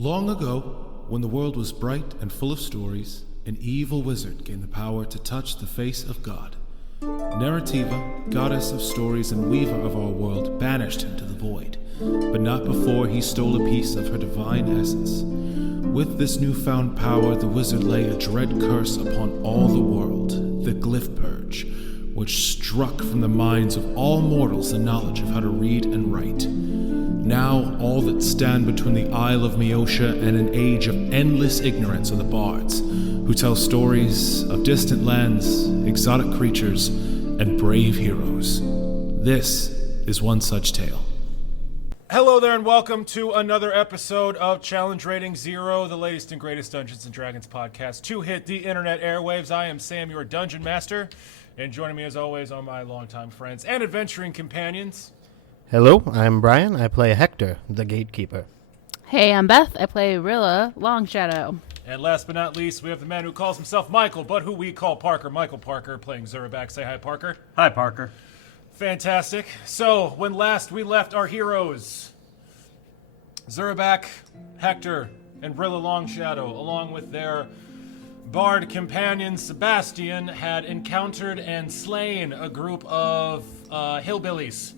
Long ago, when the world was bright and full of stories, an evil wizard gained the power to touch the face of God. Narrativa, goddess of stories and weaver of our world, banished him to the void, but not before he stole a piece of her divine essence. With this newfound power, the wizard lay a dread curse upon all the world, the Glyph Purge, which struck from the minds of all mortals the knowledge of how to read and write. Now, all that stand between the Isle of Meotia and an age of endless ignorance are the bards, who tell stories of distant lands, exotic creatures, and brave heroes. This is one such tale. Hello there and welcome to another episode of Challenge Rating Zero, the latest and greatest Dungeons & Dragons podcast to hit the internet airwaves. I am Sam, your Dungeon Master, and joining me as always are my longtime friends and adventuring companions. Hello, I'm Brian. I play Hector, the Gatekeeper. Hey, I'm Beth. I play Rilla, Long Shadow. And last but not least, we have the man who calls himself Michael, but who we call Parker. Michael Parker, playing Zurabak. Say hi, Parker. Hi, Parker. Fantastic. So, when last we left our heroes, Zurabak, Hector, and Rilla Longshadow, along with their bard companion Sebastian, had encountered and slain a group of hillbillies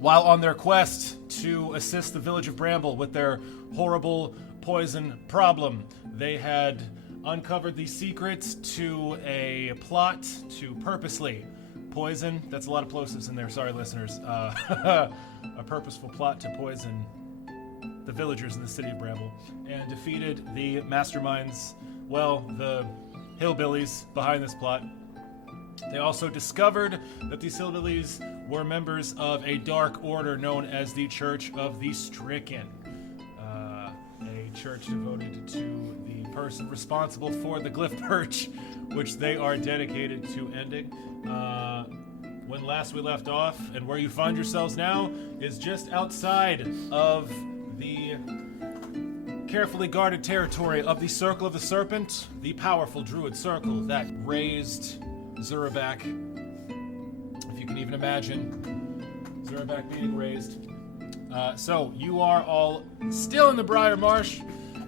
while on their quest to assist the village of Bramble with their horrible poison problem. They had uncovered the secrets to a plot to purposely poison. That's a lot of plosives in there, sorry listeners. A purposeful plot to poison the villagers in the city of Bramble, and defeated the masterminds, the hillbillies behind this plot. They also discovered that these hillbillies were members of a dark order known as the Church of the Stricken, a church devoted to the person responsible for the Glyph Purge, which they are dedicated to ending. When last we left off, and where you find yourselves now, is just outside of the carefully guarded territory of the Circle of the Serpent, the powerful druid circle that raised Zurabak. If you can even imagine Zurabak being raised. So you are all still in the Briar Marsh.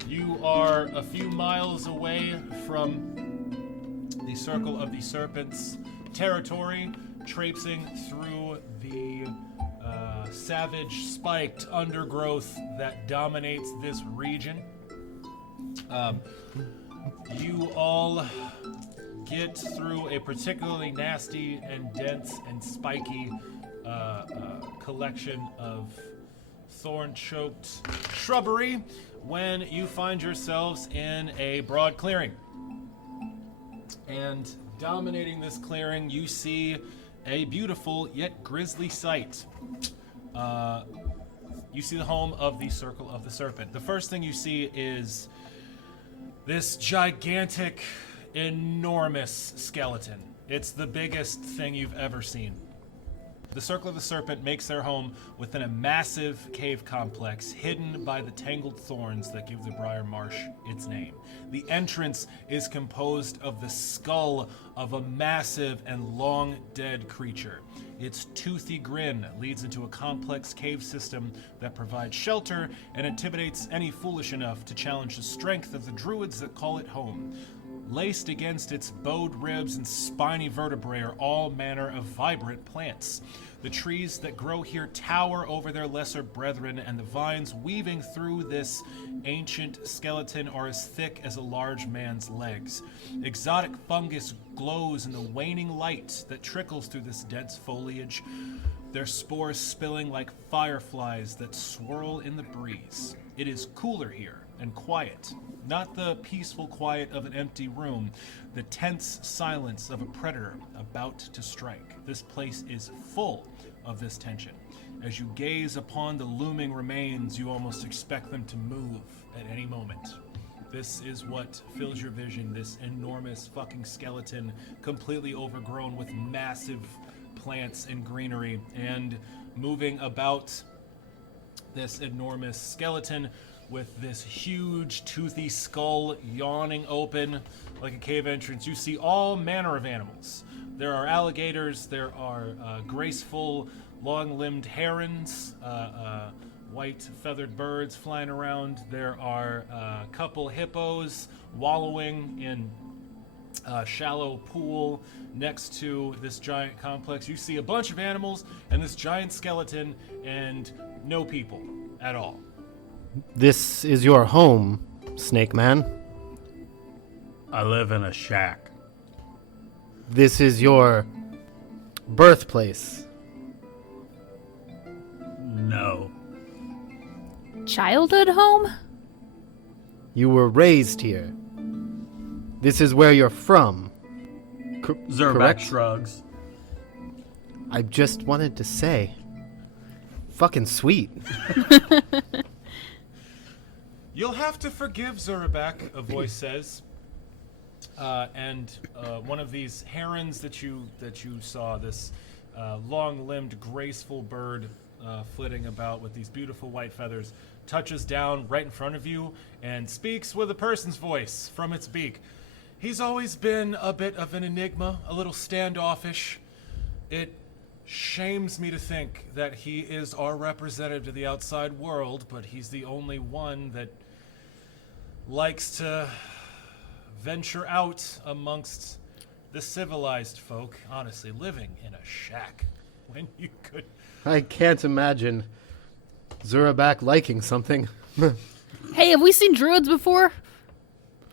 You are a few miles away from the Circle of the Serpent's territory, traipsing through the savage, spiked undergrowth that dominates this region. You all get through a particularly nasty and dense and spiky collection of thorn-choked shrubbery when you find yourselves in a broad clearing. And dominating this clearing, you see a beautiful yet grisly sight. You see the home of the Circle of the Serpent. The first thing you see is this gigantic, enormous skeleton. It's the biggest thing you've ever seen. The Circle of the Serpent makes their home within a massive cave complex hidden by the tangled thorns that give the Briar Marsh its name. The entrance is composed of the skull of a massive and long-dead creature. Its toothy grin leads into a complex cave system that provides shelter and intimidates any foolish enough to challenge the strength of the druids that call it home. Laced against its bowed ribs and spiny vertebrae are all manner of vibrant plants. The trees that grow here tower over their lesser brethren, and the vines weaving through this ancient skeleton are as thick as a large man's legs. Exotic fungus glows in the waning light that trickles through this dense foliage, their spores spilling like fireflies that swirl in the breeze. It is cooler here and quiet. Not the peaceful quiet of an empty room, the tense silence of a predator about to strike. This place is full of this tension. As you gaze upon the looming remains, you almost expect them to move at any moment. This is what fills your vision, this enormous fucking skeleton, completely overgrown with massive plants and greenery, and moving about this enormous skeleton with this huge toothy skull yawning open like a cave entrance. You see all manner of animals. There are alligators, there are graceful long-limbed herons, white feathered birds flying around. There are a couple hippos wallowing in a shallow pool next to this giant complex. You see a bunch of animals and this giant skeleton and no people at all. This is your home, Snake Man. I live in a shack. This is your birthplace. No. Childhood home? You were raised here. This is where you're from. Zurabak correct? shrugs. I just wanted to say. Fucking sweet. You'll have to forgive Zurabak, a voice says. And one of these herons that you saw, this long-limbed, graceful bird flitting about with these beautiful white feathers, touches down right in front of you and speaks with a person's voice from its beak. He's always been a bit of an enigma, a little standoffish. It shames me to think that he is our representative to the outside world, but he's the only one that likes to venture out amongst the civilized folk. Honestly, living in a shack when you could... I can't imagine Zurabak liking something. Hey, have we seen druids before?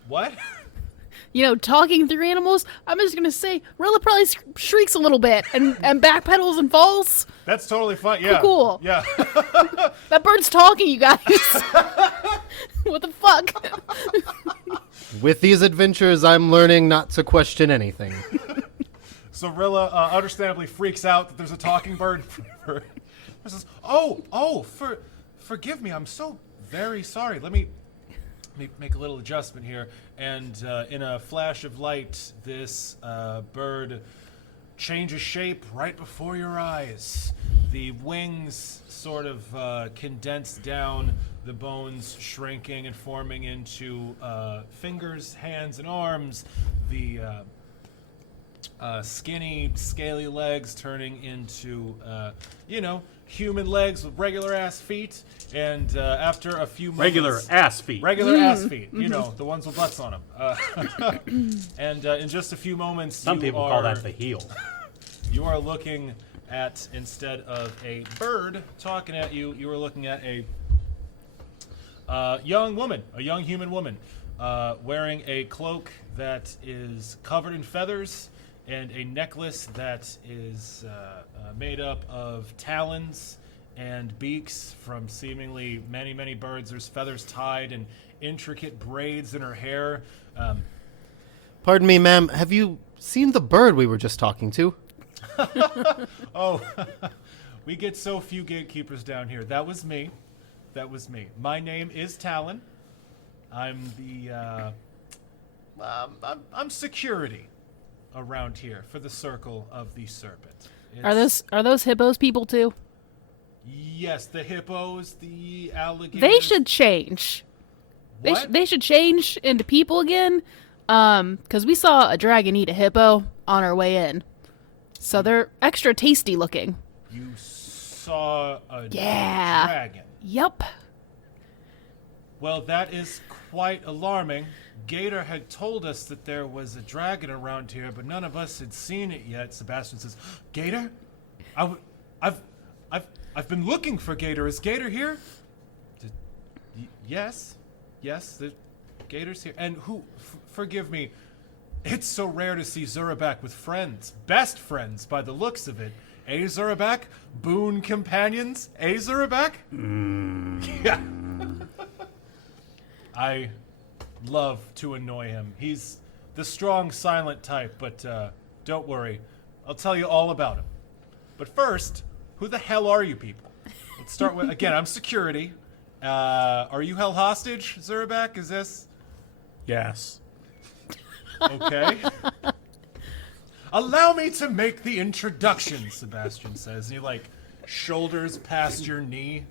What? You know, talking through animals? I'm just gonna say, Rilla probably shrieks a little bit and backpedals and falls. That's totally fine. Yeah. Cool. Yeah. That bird's talking, you guys. What the fuck? With these adventures, I'm learning not to question anything. So Rilla understandably freaks out that there's a talking bird in front of her. She says, forgive me. I'm so very sorry. Let me make a little adjustment here. And in a flash of light, this bird changes shape right before your eyes. The wings sort of condense down, the bones shrinking and forming into fingers, hands, and arms. The skinny, scaly legs turning into, human legs with regular-ass feet. And after a few moments... Regular ass feet. Regular-ass feet. You know, the ones with butts on them. And in just a few moments, Some people call that the heel. You are looking at, instead of a bird talking at you, you are looking at a young woman, a young human woman, wearing a cloak that is covered in feathers and a necklace that is made up of talons and beaks from seemingly many, many birds. There's feathers tied and intricate braids in her hair. Pardon me, ma'am. Have you seen the bird we were just talking to? Oh, we get so few gatekeepers down here. That was me. My name is Talon. I'm the, I'm security around here for the Circle of the Serpent. Are those hippos people too? Yes, the hippos, the alligators. They should change. What? They should change into people again. Because we saw a dragon eat a hippo on our way in. So they're extra tasty looking. You saw a Yeah. dragon. Yup. Well, that is quite alarming. Gator had told us that there was a dragon around here, but none of us had seen it yet. Sebastian says, "Gator? I've been looking for Gator. Is Gator here?" Yes, the Gator's here. And who? Forgive me. It's so rare to see Zurabak with friends, best friends by the looks of it. Zurabak? Boon companions? Zurabak? Yeah. I love to annoy him. He's the strong, silent type, but don't worry. I'll tell you all about him. But first, who the hell are you people? Let's start with, again, I'm security. Are you held hostage, Zurabak? Is this? Yes. Okay. Allow me to make the introduction, Sebastian says. And he, shoulders past your knee.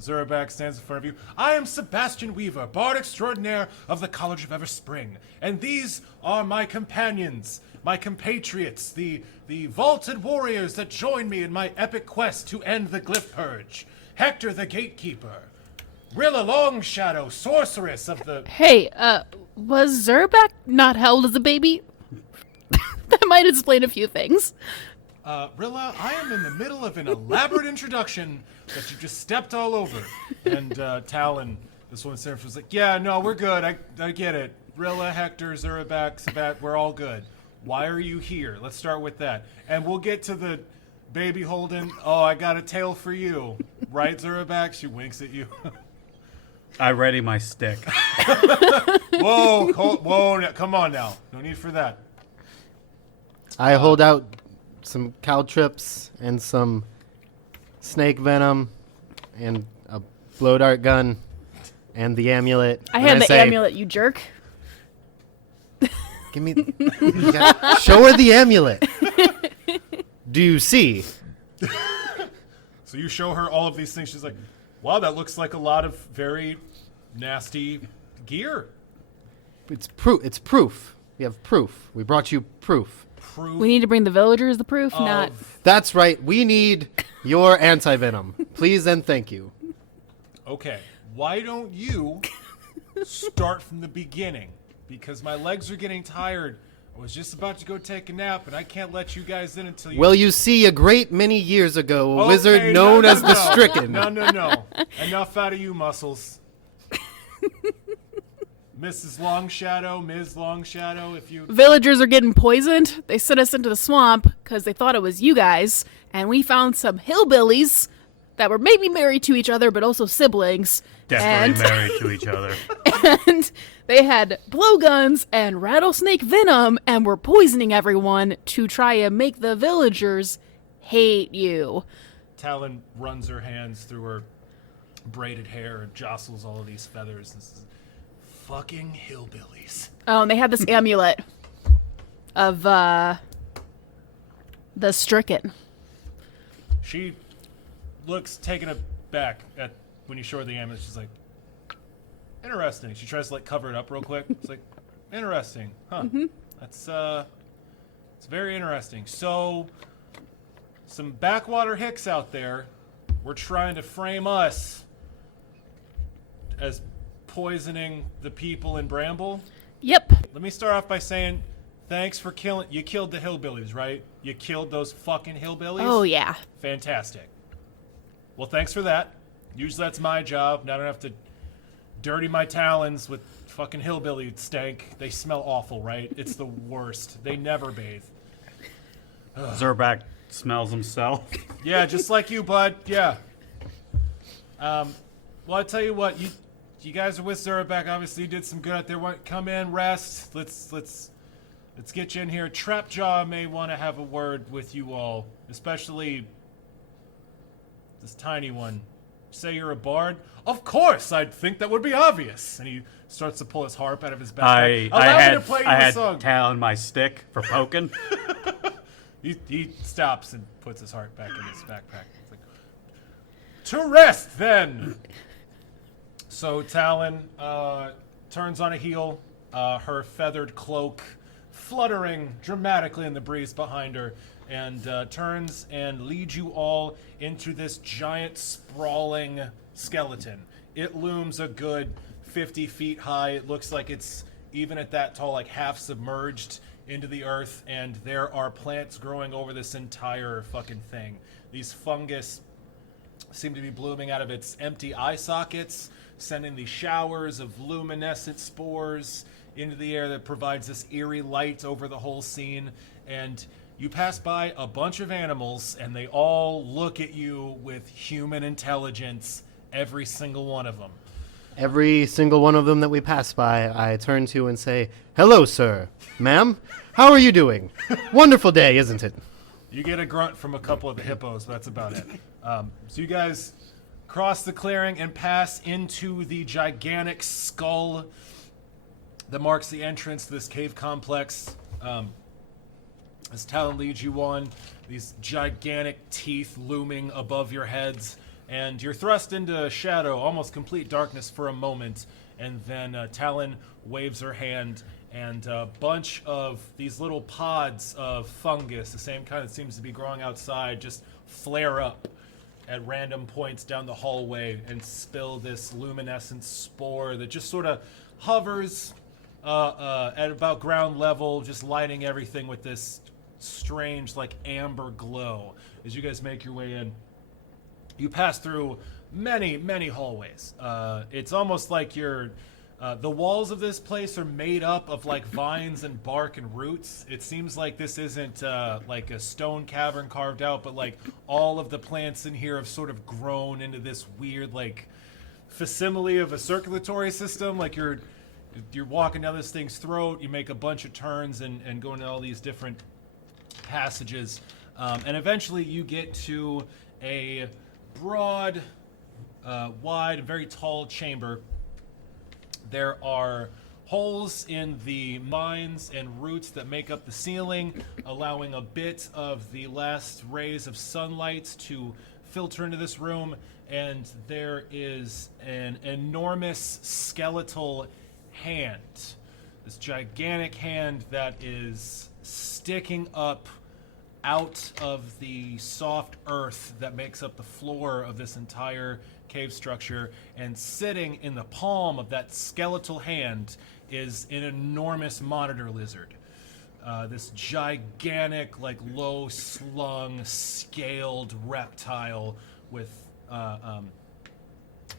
Zurabak stands in front of you. I am Sebastian Weaver, Bard Extraordinaire of the College of Everspring. And these are my companions, my compatriots, the vaulted warriors that join me in my epic quest to end the Glyph Purge. Hector the Gatekeeper, Rilla Longshadow, Sorceress of the... Hey, was Zurabak not held as a baby? That might explain a few things. Rilla, I am in the middle of an elaborate introduction that you just stepped all over. And Talon, this one Seraph, was like, yeah, no, we're good. I get it. Rilla, Hector, Zurabak, Sabat, we're all good. Why are you here? Let's start with that. And we'll get to the baby holding. Oh, I got a tale for you. Right, Zurabak? She winks at you. I ready my stick. Whoa, come on now. No need for that. I hold out some caltrips and some snake venom and a blow dart gun and the amulet. I And had the say, amulet, you jerk. Give me. Show her the amulet. Do you see? So you show her all of these things. She's like, wow, that looks like a lot of very nasty gear. It's proof. It's proof. We have proof. We brought you proof. Proof We need to bring the villagers the proof, not... of... That's right. We need your anti-venom. Please and thank you. Okay, why don't you start from the beginning? Because my legs are getting tired. I was just about to go take a nap, and I can't let you guys in until you... Well, you see, a great many years ago, a Okay, wizard known as the no. Stricken. No. Enough out of you, Muscles. Mrs. Longshadow, Ms. Longshadow, if you... Villagers are getting poisoned. They sent us into the swamp because they thought it was you guys, and we found some hillbillies that were maybe married to each other, but also siblings. Definitely married to each other. And they had blowguns and rattlesnake venom and were poisoning everyone to try and make the villagers hate you. Talon runs her hands through her braided hair and jostles all of these feathers and says, fucking hillbillies. Oh, and they had this amulet of the stricken. She looks taken aback at when you show her the amulet. She's like, interesting. She tries to like cover it up real quick. It's like, interesting, huh? That's it's very interesting. So, some backwater hicks out there were trying to frame us as poisoning the people in Bramble. Yep. Let me start off by saying, thanks for killing. You killed the hillbillies, right? You killed those fucking hillbillies. Oh, yeah. Fantastic. Well, thanks for that. Usually that's my job. Now I don't have to dirty my talons with fucking hillbilly stank. They smell awful, right? It's the worst. They never bathe. Zurabak smells himself. Yeah, just like you, bud. Yeah. Well, I tell you what, you guys are with Zurabak. Obviously, you did some good out there. Come in, rest. Let's get you in here. Trapjaw may want to have a word with you all, especially this tiny one. Say you're a bard? Of course, I'd think that would be obvious. And he starts to pull his harp out of his backpack. Allow me to play you I a had song. Talon my stick for poking. He stops and puts his harp back in his backpack. He's like, to rest, then! So Talon turns on a heel, her feathered cloak fluttering dramatically in the breeze behind her, and turns and leads you all into this giant sprawling skeleton. It looms a good 50 feet high. It looks like it's, even at that tall, like half submerged into the earth, and there are plants growing over this entire fucking thing. These fungus seem to be blooming out of its empty eye sockets, sending these showers of luminescent spores into the air that provides this eerie light over the whole scene. And you pass by a bunch of animals, and they all look at you with human intelligence, every single one of them. Every single one of them that we pass by, I turn to and say, hello, sir. Ma'am, how are you doing? Wonderful day, isn't it? You get a grunt from a couple of the hippos, but that's about it. So you guys cross the clearing and pass into the gigantic skull that marks the entrance to this cave complex. As Talon leads you on, these gigantic teeth looming above your heads, and you're thrust into shadow, almost complete darkness for a moment, and then Talon waves her hand, and a bunch of these little pods of fungus, the same kind that seems to be growing outside, just flare up at random points down the hallway and spill this luminescent spore that just sort of hovers at about ground level, just lighting everything with this strange, like, amber glow. As you guys make your way in, you pass through many, many hallways. It's almost like the walls of this place are made up of, like, vines and bark and roots. It seems like this isn't like a stone cavern carved out, but, like, all of the plants in here have sort of grown into this weird, like, facsimile of a circulatory system. Like, you're walking down this thing's throat, you make a bunch of turns and go into all these different passages, and eventually you get to a broad, wide, and very tall chamber. There are holes in the vines and roots that make up the ceiling, allowing a bit of the last rays of sunlight to filter into this room, and there is an enormous skeletal hand. This gigantic hand that is sticking up out of the soft earth that makes up the floor of this entire cave structure, and sitting in the palm of that skeletal hand is an enormous monitor lizard. This gigantic, like, low-slung, scaled reptile with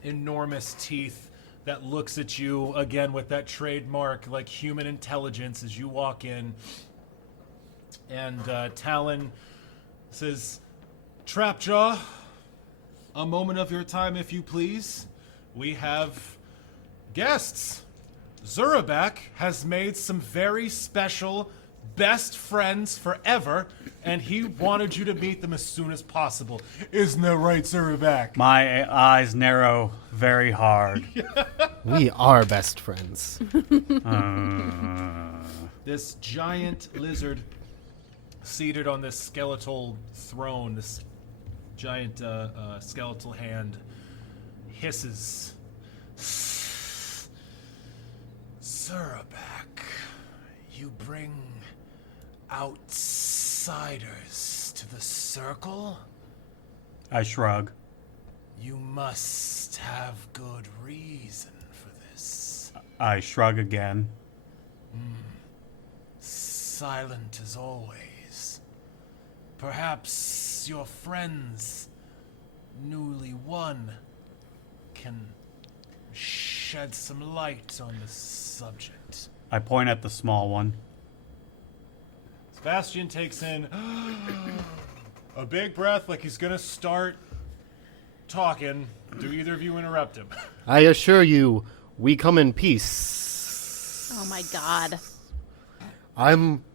enormous teeth that looks at you, again, with that trademark, like, human intelligence as you walk in. And Talon says, "Trapjaw, a moment of your time, if you please. We have guests. Zurabak has made some very special best friends forever, and he wanted you to meet them as soon as possible. Isn't that right, Zurabak?" My eyes narrow very hard. We are best friends. This giant lizard seated on this skeletal throne, this giant skeletal hand, hisses. "Zurabak, you bring outsiders to the circle? I shrug. You must have good reason for this." I shrug again. Silent as always. Perhaps your friends, newly won, can shed some light on the subject. I point at the small one. Sebastian takes in a big breath like he's gonna start talking. Do either of you interrupt him? I assure you, we come in peace. Oh my god. I'm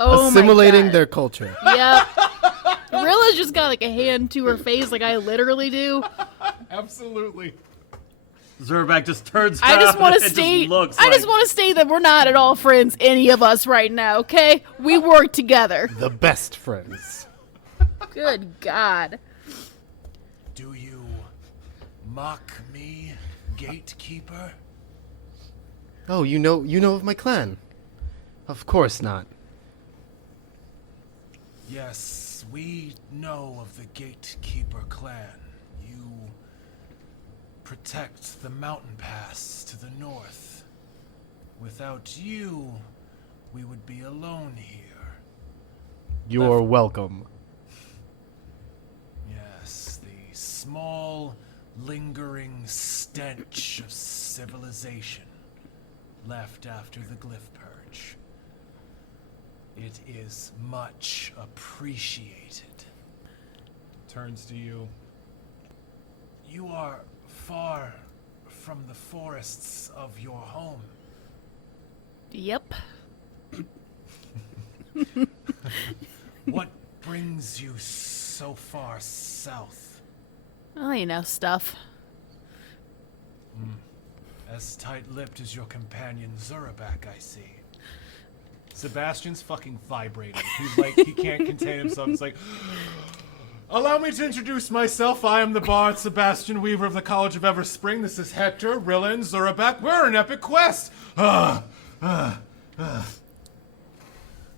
Oh assimilating my god. their culture. Yep. Rilla's just got like a hand to her face like I literally do. Absolutely. Zurabak just turns I just around want and to state just looks I just like- want to state that we're not at all friends, any of us right now, okay? We work together. The best friends. Good god. Do you mock me, gatekeeper? Oh, you know of my clan? Of course not. Yes, we know of the Gatekeeper clan. You protect the mountain pass to the north. Without you, we would be alone here. You're welcome. Yes, the small, lingering stench of civilization left after the glyph purge. It is much appreciated. Turns to you. You are far from the forests of your home. Yep. What brings you so far south? Oh, you know, stuff. As tight-lipped as your companion Zurabak, I see. Sebastian's fucking vibrating. He's like, he can't contain himself. He's like, "Allow me to introduce myself. I am the bard Sebastian Weaver of the College of Everspring. This is Hector, Rilla, and Zurabak. We're on an epic quest."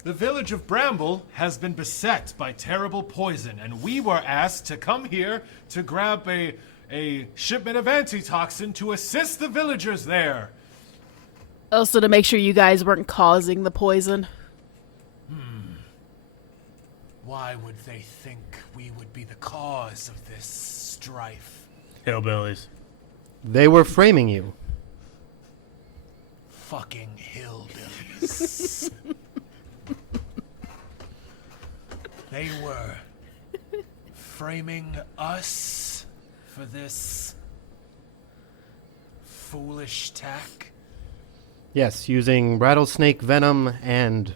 The village of Bramble has been beset by terrible poison, and we were asked to come here to grab a shipment of antitoxin to assist the villagers there. Also to make sure you guys weren't causing the poison. Why would they think we would be the cause of this strife? Hillbillies. They were framing you. Fucking hillbillies. They were framing us for this foolish tack. Yes, using rattlesnake venom and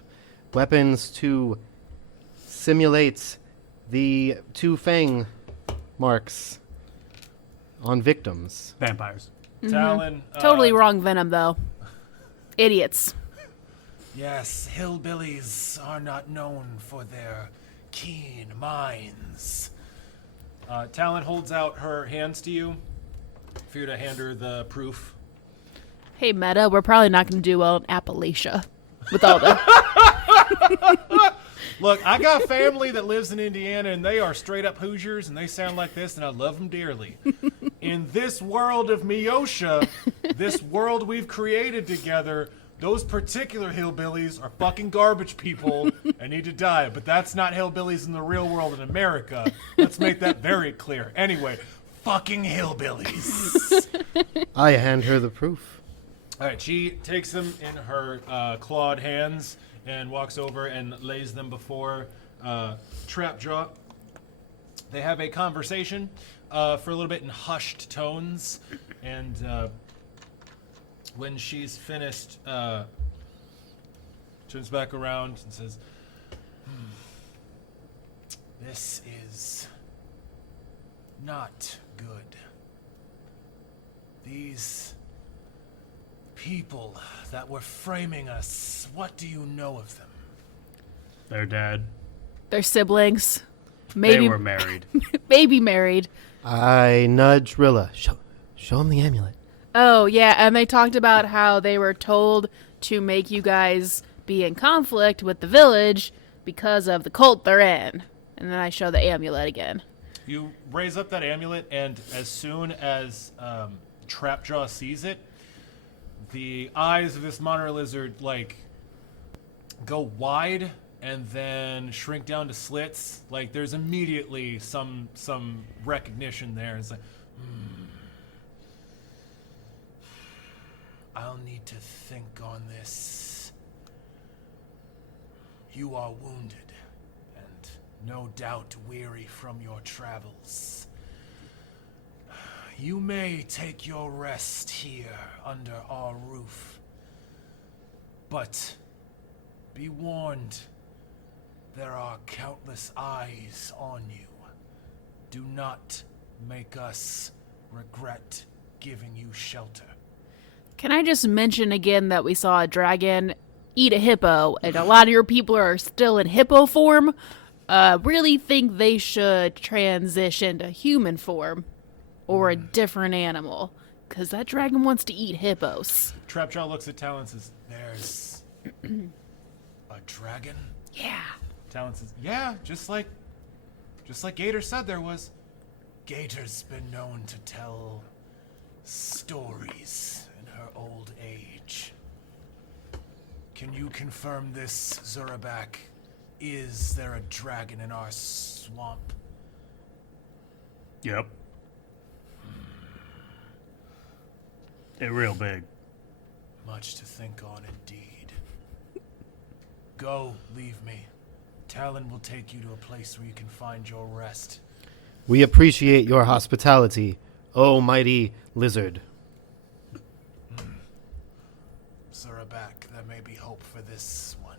weapons to simulate the two fang marks on victims. Vampires. Talon. Totally wrong venom, though. Idiots. Yes, hillbillies are not known for their keen minds. Talon holds out her hands to you for you to hand her the proof. Hey, Meta, we're probably not going to do well in Appalachia with all the... Look, I got family that lives in Indiana, and they are straight up Hoosiers, and they sound like this, and I love them dearly. In this world of Miosha, this world we've created together, those particular hillbillies are fucking garbage people and need to die. But that's not hillbillies in the real world in America. Let's make that very clear. Anyway, fucking hillbillies. I hand her the proof. All right, she takes them in her clawed hands and walks over and lays them before Trapjaw. They have a conversation for a little bit in hushed tones, and when she's finished, turns back around and says, "This is not good. These people that were framing us, what do you know of them?" They're dead. They're siblings. Maybe They were married. maybe married. I nudge Rilla. Show him the amulet. Oh, yeah, and they talked about how they were told to make you guys be in conflict with the village because of the cult they're in. And then I show the amulet again. You raise up that amulet, and as soon as Trapjaw sees it, the eyes of this monitor lizard, go wide and then shrink down to slits. Like, there's immediately some recognition there. It's like, I'll need to think on this. You are wounded, and no doubt weary from your travels. You may take your rest here under our roof, but be warned, there are countless eyes on you. Do not make us regret giving you shelter. Can I just mention again that we saw a dragon eat a hippo, and a lot of your people are still in hippo form? Really think they should transition to human form or a different animal, because that dragon wants to eat hippos. Trapjaw looks at Talon and says, "There's a dragon?" Yeah. Talon says, "Yeah, just like Gator said there was." Gator's been known to tell stories in her old age. Can you confirm this, Zurabak? Is there a dragon in our swamp? Yep. They're real big. Much to think on indeed. Go, leave me. Talon will take you to a place where you can find your rest. We appreciate your hospitality, O mighty lizard. Zurabak, there may be hope for this one.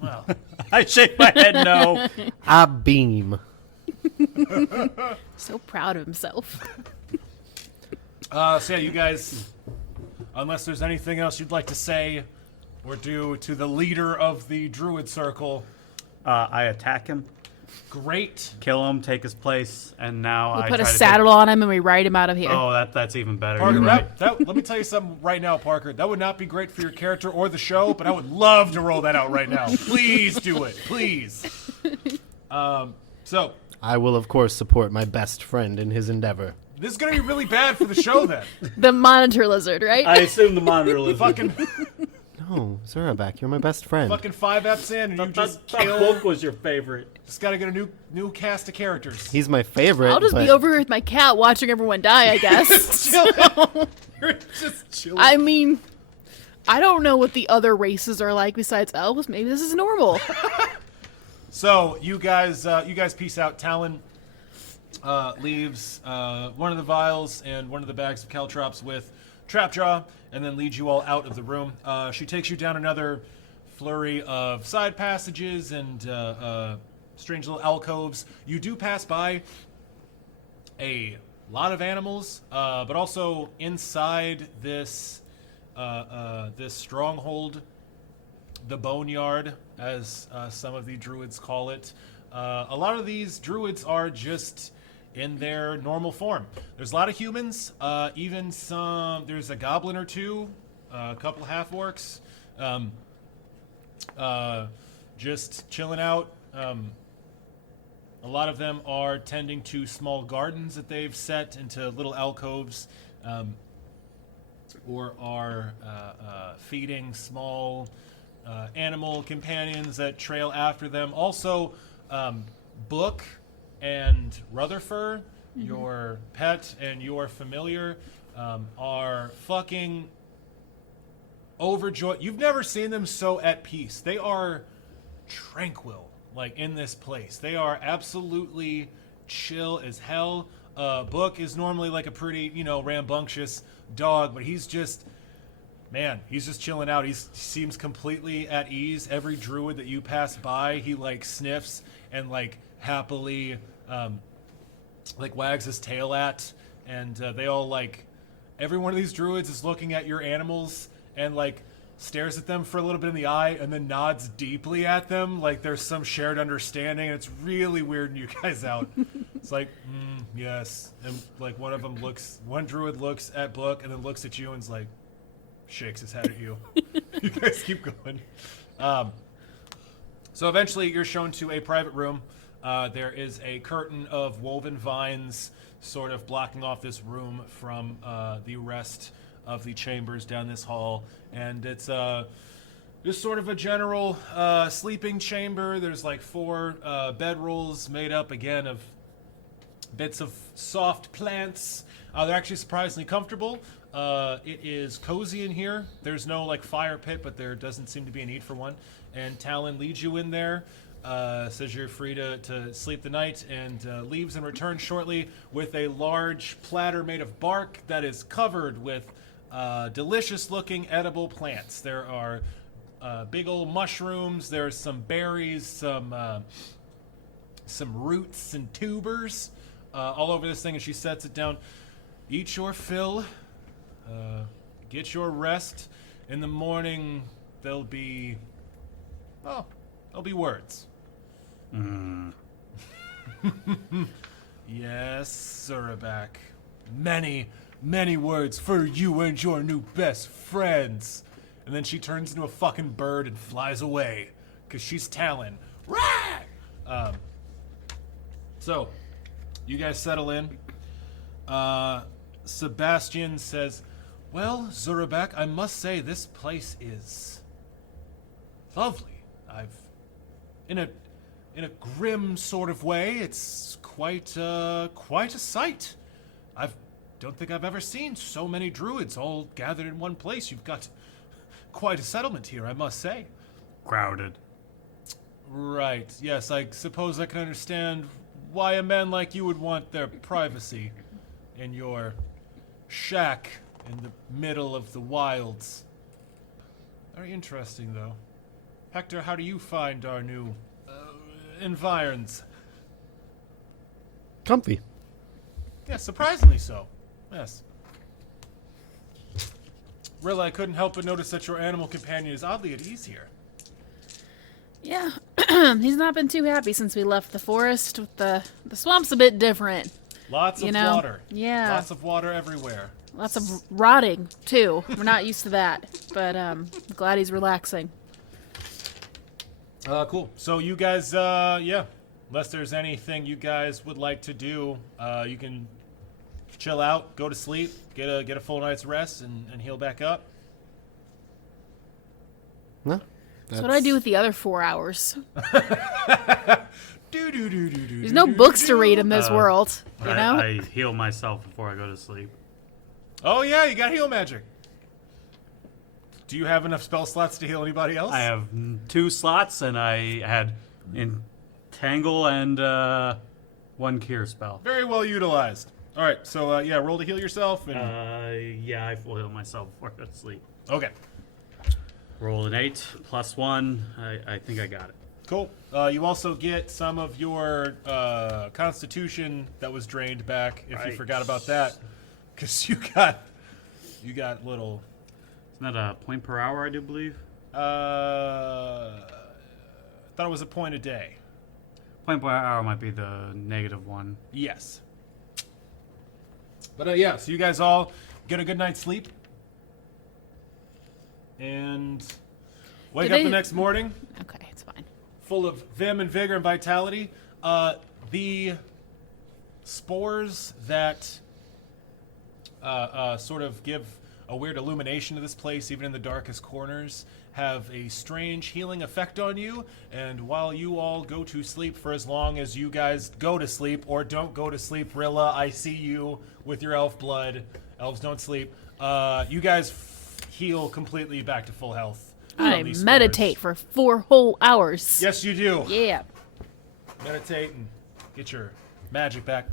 Well, I shake my head no. I beam. So proud of himself. so yeah, you guys, unless there's anything else you'd like to say or do to the leader of the druid circle. I attack him Great. Kill him, take his place, and now We I put a try to saddle on him and we ride him out of here. Oh, that's even better. Parker, You're right. let me tell you something right now, Parker. That would not be great for your character or the show, but I would love to roll that out right now. Please do it. Please. So, I will, of course, support my best friend in his endeavor. this is going to be really bad for the show then. The monitor lizard, right? I assume the monitor lizard. Fucking No, Zurabak, you're my best friend. fucking 5 eps in and you just that kill. book was your favorite. Just got to get a new cast of characters. He's my favorite. I'll just be but over here with my cat watching everyone die, I guess. You're just chilling. I mean, I don't know what the other races are like besides elves. Maybe this is normal. So you guys peace out. Talon leaves one of the vials and one of the bags of caltrops with Trapjaw, and then leads you all out of the room. She takes you down another flurry of side passages and strange little alcoves. You do pass by a lot of animals, but also inside this this stronghold, the Boneyard, as some of the druids call it. A lot of these druids are just in their normal form. There's a lot of humans, even some. There's a goblin or two, a couple half orcs, just chilling out. A lot of them are tending to small gardens that they've set into little alcoves, or are feeding small animal companions that trail after them. Also, Book and Rutherford, your pet and your familiar, are fucking overjoyed. You've never seen them so at peace. They are tranquil, like, in this place. They are absolutely chill as hell. Book is normally like a pretty, rambunctious dog, but he's just chilling out. He seems completely at ease. Every druid that you pass by, he like sniffs and like happily like wags his tail at, and they all like, every one of these druids is looking at your animals and like stares at them for a little bit in the eye and then nods deeply at them like there's some shared understanding, and it's really weirding you guys out. It's like, yes. And like one druid looks at Book and then looks at you and is like, shakes his head at you. You guys keep going. So eventually you're shown to a private room. There is a curtain of woven vines sort of blocking off this room from the rest of the chambers down this hall. And it's just sort of a general sleeping chamber. There's like 4 bedrolls made up again of bits of soft plants. They're actually surprisingly comfortable. It is cozy in here. There's no like fire pit, but there doesn't seem to be a need for one. And Talon leads you in there, says you're free to sleep the night, and leaves and returns shortly with a large platter made of bark that is covered with delicious looking edible plants. There are big old mushrooms, there's some berries, some roots and tubers all over this thing, and she sets it down. Eat your fill. Get your rest. In the morning, there'll be words. Yes, Zurabak. Many, many words for you and your new best friends. And then she turns into a fucking bird and flies away, because she's Talon. Rah! So, you guys settle in. Sebastian says, well, Zurabak, I must say this place is lovely. In a grim sort of way, it's quite a sight. Don't think I've ever seen so many druids all gathered in one place. You've got quite a settlement here, I must say. Crowded. Right. Yes, I suppose I can understand why a man like you would want their privacy in your shack in the middle of the wilds. Very interesting, though. Hector, how do you find our new environs? Comfy. Yes, surprisingly so. Yes. Rilla, I couldn't help but notice that your animal companion is oddly at ease here. Yeah. He's not been too happy since we left the forest. With the swamp's a bit different. Lots You of know? water. Yeah. Lots of water everywhere. Lots of rotting, too. We're not used to that. But glad he's relaxing. Cool. So you guys, yeah. Unless there's anything you guys would like to do, you can chill out, go to sleep, get a full night's rest, and heal back up. No. That's what I do with the other 4 hours. There's There's no books to read in this world, you know? I heal myself before I go to sleep. Oh yeah, you got heal magic. Do you have enough spell slots to heal anybody else? I have 2 slots, and I had Entangle and 1 Cure spell. Very well utilized. All right, so yeah, roll to heal yourself. And... Yeah, I will heal myself before I go to sleep. Okay, Roll an 8 plus 1. I think I got it. cool. You also get some of your constitution that was drained back if you Right. forgot about that, because you got little. Isn't that a point per hour, I do believe? Thought it was a point a day. Point per hour might be the -1. Yes. But yeah, so you guys all get a good night's sleep and wake Did up they- the next morning Okay, it's fine. full of vim and vigor and vitality. The spores that sort of give a weird illumination to this place, even in the darkest corners, have a strange healing effect on you. And while you all go to sleep, for as long as you guys go to sleep or don't go to sleep, Rilla, I see you with your elf blood. Elves don't sleep. You guys heal completely back to full health. I from these meditate spores. for 4 whole hours. Yes, you do. Yeah. Meditate and get your magic back.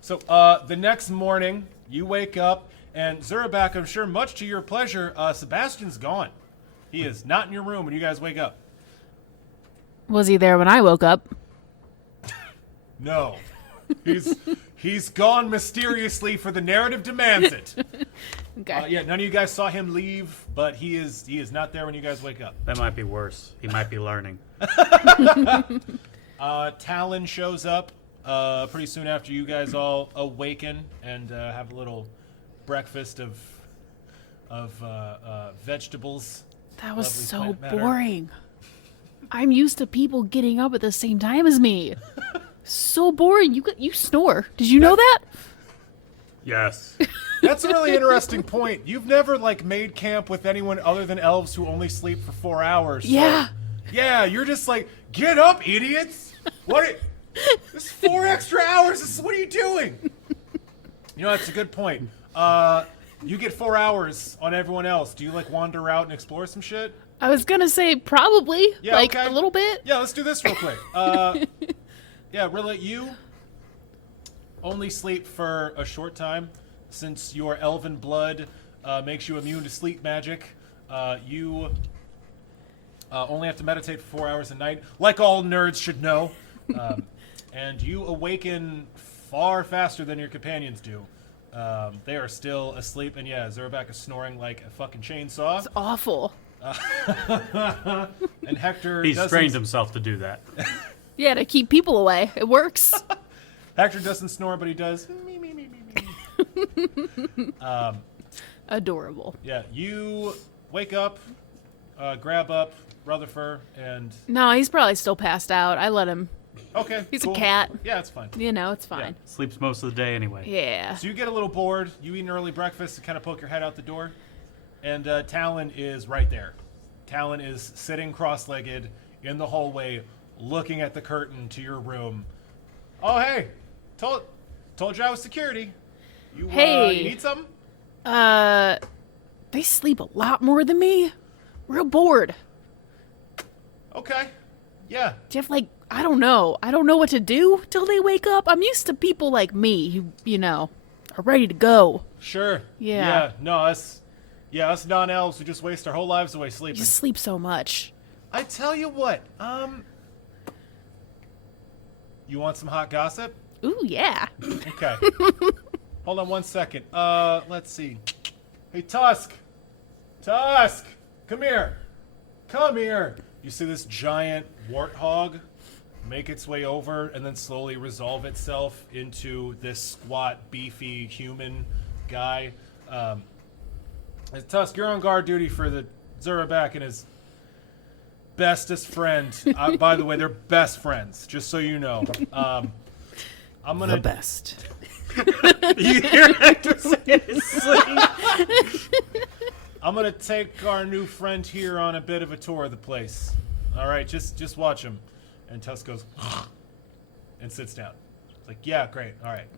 So the next morning, you wake up, and Zurabak, I'm sure much to your pleasure, Sebastian's gone. He is not in your room when you guys wake up. Was he there when I woke up? No. He's gone mysteriously, for the narrative demands it. Okay. Yeah, none of you guys saw him leave, but he is not there when you guys wake up. That might be worse. He might be learning. Talon shows up pretty soon after you guys all awaken and have a little breakfast of vegetables. That was Lovely so plant matter. boring. I'm used to people getting up at the same time as me. So boring. You snore. Did you know that? Yes. That's a really interesting point. You've never made camp with anyone other than elves who only sleep for 4 hours. so- Yeah. Yeah, you're just like, get up, idiots! This is 4 extra hours. What are you doing? You know, that's a good point. You get 4 hours on everyone else. Do you wander out and explore some shit? I was gonna say probably. Yeah, okay. A little bit. Yeah, let's do this real quick. Yeah, Rilla, you only sleep for a short time. Since your elven blood makes you immune to sleep magic, you only have to meditate for 4 hours a night, like all nerds should know. And you awaken far faster than your companions do. They are still asleep, and yeah, Zurabak is snoring like a fucking chainsaw. It's awful. And Hector He's doesn't... trained himself to do that. Yeah, to keep people away. It works. Hector doesn't snore, but he does. Me, me, me, me, me. Adorable. Yeah, you wake up, grab up Rutherford, and No, he's probably still passed out. I let him. okay, He's cool. a cat. Yeah, it's fine. You know, it's fine. Sleeps most of the day anyway. Yeah. So you get a little bored. You eat an early breakfast and kind of poke your head out the door, and Talon is right there. Talon is sitting cross-legged in the hallway, looking at the curtain to your room. Oh, hey, told you I was security. You Hey. you need something? They sleep a lot more than me. Real bored. Okay. Yeah. Do you have I don't know. I don't know what to do till they wake up. I'm used to people like me who, are ready to go. Sure. Yeah. Yeah. No, us non-elves who just waste our whole lives away You sleeping. just sleep so much. I tell you what. You want some hot gossip? Ooh, yeah. Okay. Hold on 1 second. Let's see. Hey, Tusk. Tusk, come here. Come here. You see this giant warthog make its way over and then slowly resolve itself into this squat, beefy human guy. Tusk, you're on guard duty for the Zurabak and his bestest friend. By the way, they're best friends, just so you know. I'm gonna The best. You hear Hector say his sleep. I'm gonna take our new friend here on a bit of a tour of the place. All right, just watch him. And Tusk goes and sits down. It's like, yeah, great, all right.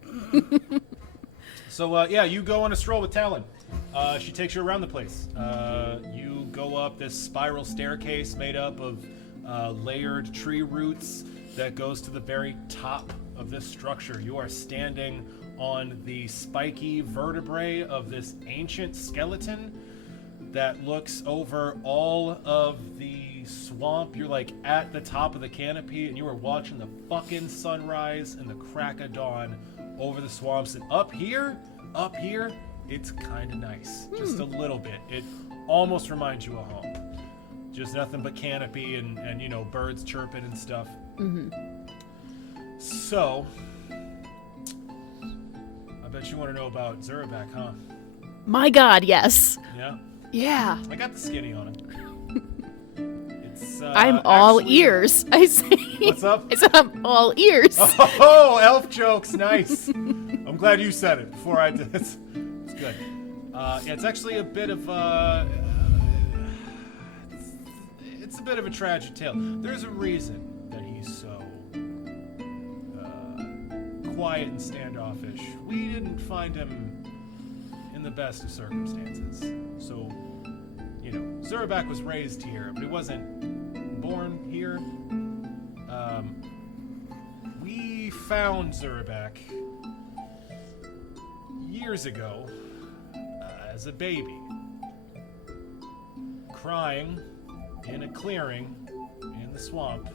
So yeah, you go on a stroll with Talon. She takes you around the place. You go up this spiral staircase made up of layered tree roots that goes to the very top of this structure. You are standing on the spiky vertebrae of this ancient skeleton that looks over all of the swamp. You're like at the top of the canopy and you are watching the fucking sunrise and the crack of dawn over the swamps. And up here, it's kind of nice. Just a little bit. It almost reminds you of home. Just nothing but canopy and you know, birds chirping and stuff. So, I bet you want to know about Zurabak, huh? My God, yes. Yeah? Yeah. I got the skinny on him. It's, I'm all actually- ears. I say. What's up? I said I'm all ears. Oh, elf jokes, nice. I'm glad you said it before I did. It's good. Yeah, it's actually a bit of it's a bit of a tragic tale. There's a reason that he's so quiet and standoffish. We didn't find him in the best of circumstances. So, you know, Zurabak was raised here, but he wasn't born here. We found Zurabak years ago as a baby, crying in a clearing in the swamp,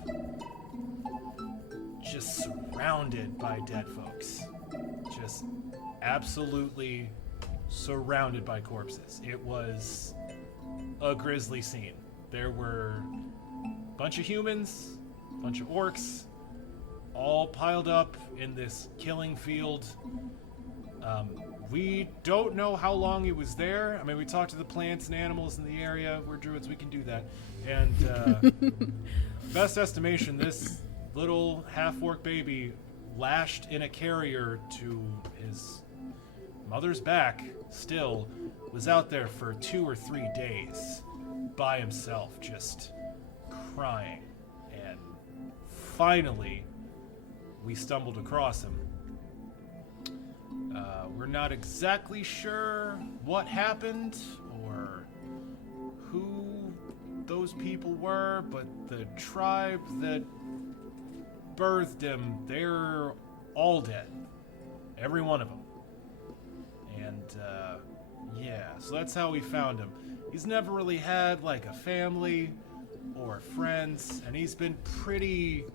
just surrounded by dead folks. Just absolutely surrounded by corpses. It was a grisly scene. There were a bunch of humans, a bunch of orcs, all piled up in this killing field. We don't know how long he was there. I mean, we talked to the plants and animals in the area. We're druids, we can do that. And best estimation, this little half-orc baby lashed in a carrier to his mother's back still was out there for 2 or 3 days by himself, just crying. And finally, we stumbled across him. We're not exactly sure what happened or who those people were, but the tribe that birthed him, they're all dead. Every one of them. And, yeah, so that's how we found him. He's never really had, like, a family or friends, and he's been pretty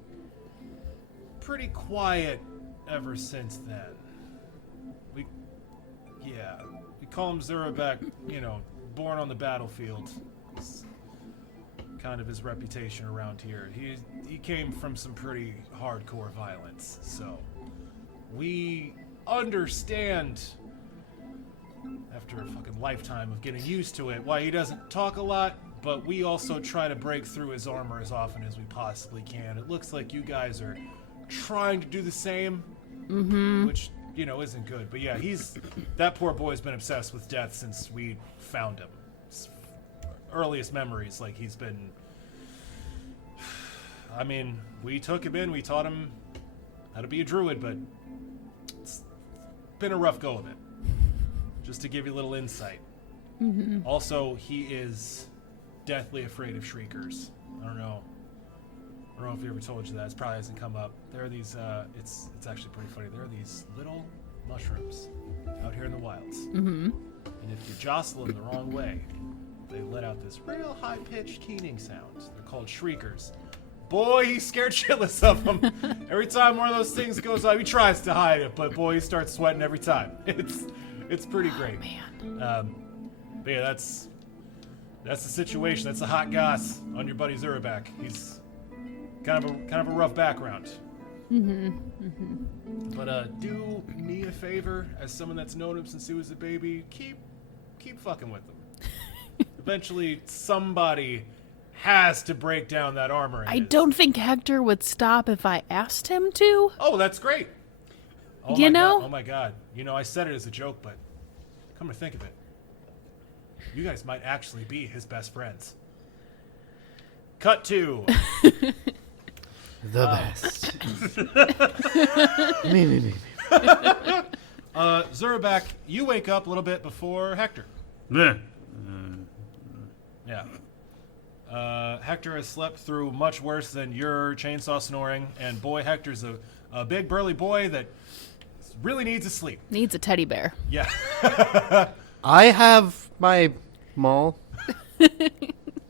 quiet ever since then. We call him Zurabak, you know, born on the battlefield. It's kind of his reputation around here. He came from some pretty hardcore violence, so we understand, after a fucking lifetime of getting used to it, why he doesn't talk a lot, but we also try to break through his armor as often as we possibly can. It looks like you guys are trying to do the same, which, you know, isn't good. But yeah, that poor boy's been obsessed with death since we found him. His earliest memories, like he's been, I mean, we took him in, we taught him how to be a druid, but it's been a rough go of it. Just to give you a little insight. Also, he is deathly afraid of shriekers. I don't know if he ever told you that. It probably hasn't come up. There are these, it's actually pretty funny. There are these little mushrooms out here in the wilds. And if you jostle them the wrong way, they let out this real high-pitched keening sound. They're called shriekers. Boy, he's scared shitless of them. Every time one of those things goes off, he tries to hide it, but boy, he starts sweating every time. It's pretty great. Man. But yeah, That's the situation. That's the hot goss on your buddy Zurabak. He's kind of a rough background. But do me a favor, as someone that's known him since he was a baby, keep fucking with him. Eventually, somebody has to break down that armor. I don't think Hector would stop if I asked him to. Oh, that's great. Oh You my know? God. Oh my God. You know, I said it as a joke, but come to think of it, you guys might actually be his best friends. Cut to. The best. Me. Zurabak, you wake up a little bit before Hector. Bleh. Yeah. Hector has slept through much worse than your chainsaw snoring, and boy, Hector's a big burly boy that really needs to sleep. Needs a teddy bear. Yeah. I have my maul.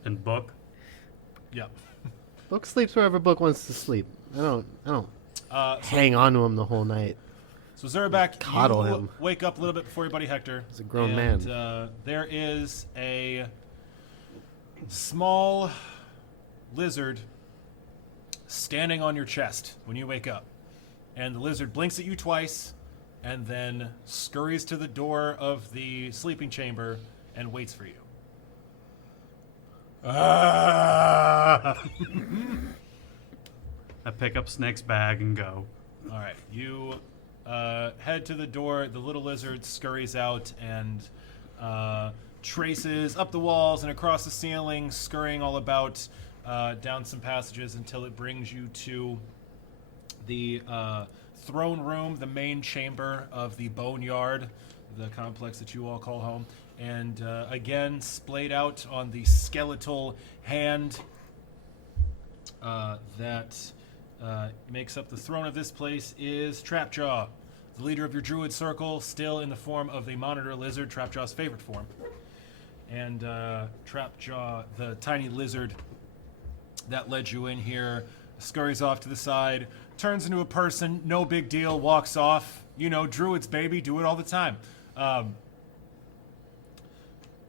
And book. Yep. Book sleeps wherever Book wants to sleep. I don't hang on to him the whole night. So Zurabak, Coddle you him. wake up a little bit before your buddy Hector. He's a grown and, man. There is a small lizard standing on your chest when you wake up. And the lizard blinks at you twice and then scurries to the door of the sleeping chamber and waits for you. I pick up Snake's bag and go. All right, you head to the door. The little lizard scurries out and traces up the walls and across the ceiling, scurrying all about down some passages until it brings you to the throne room, the main chamber of the Boneyard, the complex that you all call home. And again, splayed out on the skeletal hand that makes up the throne of this place is Trapjaw, the leader of your druid circle, still in the form of the monitor lizard, Trapjaw's favorite form. And Trapjaw, the tiny lizard that led you in here, scurries off to the side, turns into a person, no big deal, walks off. You know, druids, baby, do it all the time.